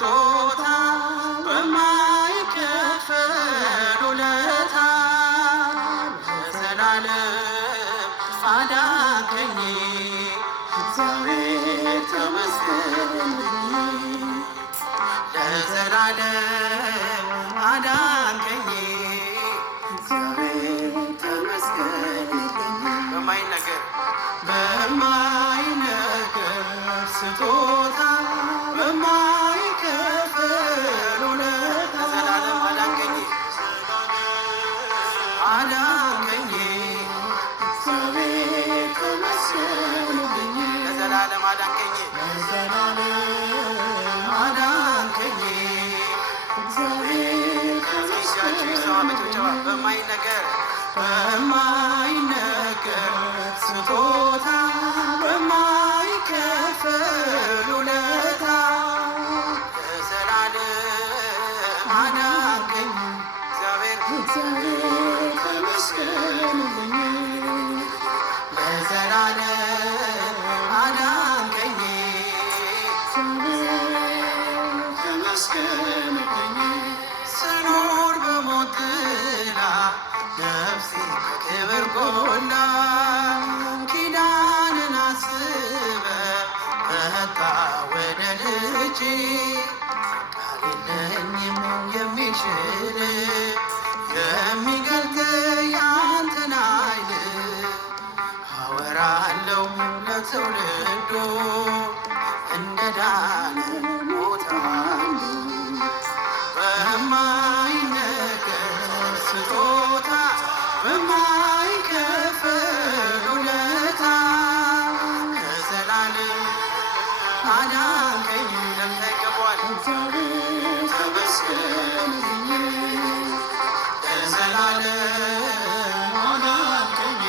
ስጦታ በማይከፈል ውለታ ለዘላለም አዳንከኝ እግዚአብሔር ተመስገን። ለዘላለም አዳንከኝ እግዚአብሔር ተመስገን። በማይነገር ስጦታ በማይከፈል ውለታ ለዘላለም አዳንከኝ እግዚአብሔር ተመስገን። ለዘላለም አዳንከኝ እግዚአብሔር ተመስገን። በማይነገር ስጦታ በማይከፈል ውለታ ለዘላለም አዳንከኝ እግዚአብሔር ተመስገን። ለዘላለም አዳንከኝ እግዚአብሔር ተመስገን። ስኖር በሞት ጥላ ነፍሴ ከክብር ጎላ ኪዳንን አስበ መጣ ወደ ልጅ ቃል የለኝም የሚችል የሚገልጥ ያንተን ኃይል አወራለሁ ለትውልዱ እንደ ዳነ ሞተ አንዱ በማይነገር ስጦታ በማይከፈል ውለታ ለዘላለም አዳንከኝ ለምታ ይገባዋል እግዚአብሔር ተመስገን። ለዘላለም አዳንከኝ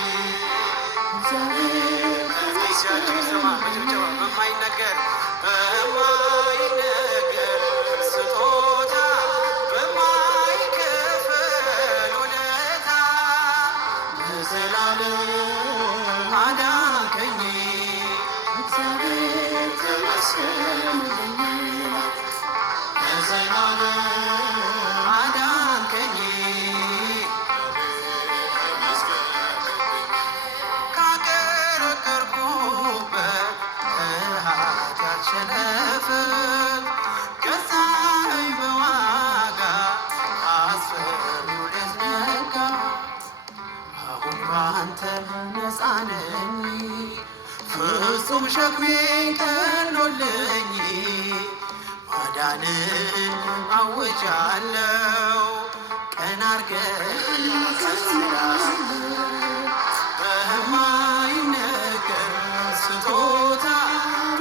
እግዚአብሔር ተመስገን። በማይነገር ስጦታ በማይከፈል ውለታ ለዘላለም አዳንከኝ እግዚአብሔር ተመስገን። ለዘላለም አዳንከኝ ካቀረቀርኩበት ከኃጢአት ሸነፈር ገዛኸኝ በዋጋ አስፈሪው ልትነካ አሁን ባንተ ነፃ ነኝ ፍጹም ሸክሜ ቀሎልኝ ማዳንን አውጃለሁ ቀና አርገህ በማይነገር ስጦታ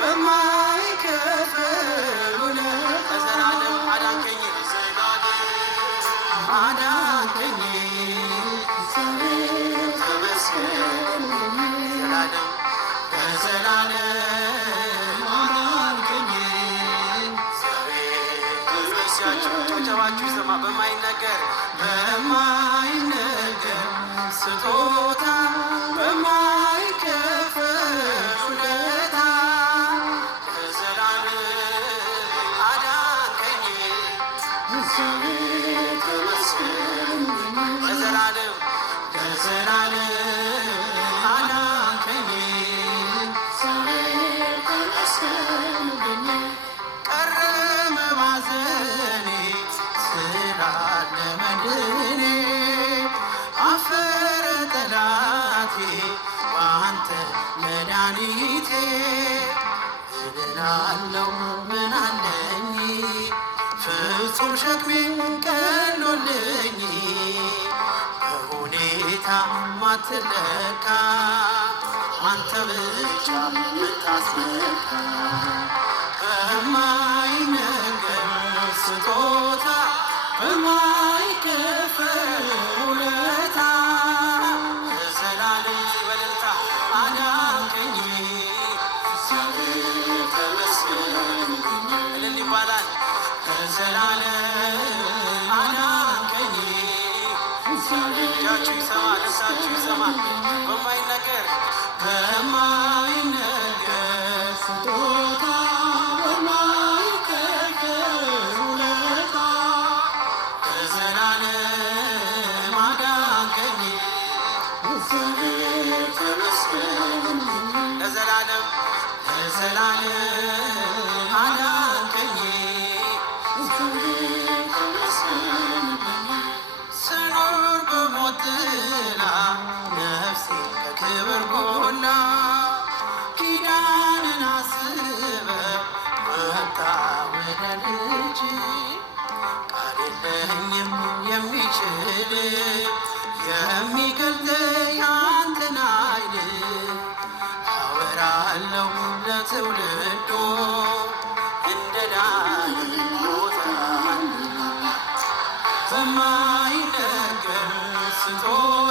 በማይከፈል ውለታ ለዘላለም አዳንከኝ እግዚአብሔር ተመስገን። ለዘላለም አዳንከኝ ጭብጨባችሁ ይሰማ። በማይነገር ስጦታ በማይከፈል ውለታ ለዘላለም አዳንከኝ እግዚአብሔር ተመስገን። ለዘላለም አዳንከኝ እግዚአብሔር ተመስገን። ቀረ መባዘኔ ስላለ መድኔ አፈረ ጠላቴ በአንተ መድኃኒቴ እልላለሁ ምን አለኝ ፍጹም ሸክሜ ቀሎልኝ በሁኔታ ማትለካ አንተ ብቻ ምታስመካ በማይነገር ስጦታ በማይከፈል ውለታ ለዘላለም በእልልታ አዳንከኝ እግዚአብሔር ተመስገን። እልል ይባላል። ለዘላለም አዳንከኝ እጃችሁ ይሰማ ልብሳችሁ ይሰማ። በማይነገር ስጦታ በማይከፈል ለዘላለም አዳንከኝ ስኖር በሞት ጥላ ነፍሴ ከክብር ጎላ ኪዳንን አስበ መጣ ወደ ልጅ ቃል የለኝም የሚችል የሚገልጥ ያንተን ኃይል አወራለሁ ለትውልዱ እንደ ዳዊት ሞታል በማይነገር ስጦታ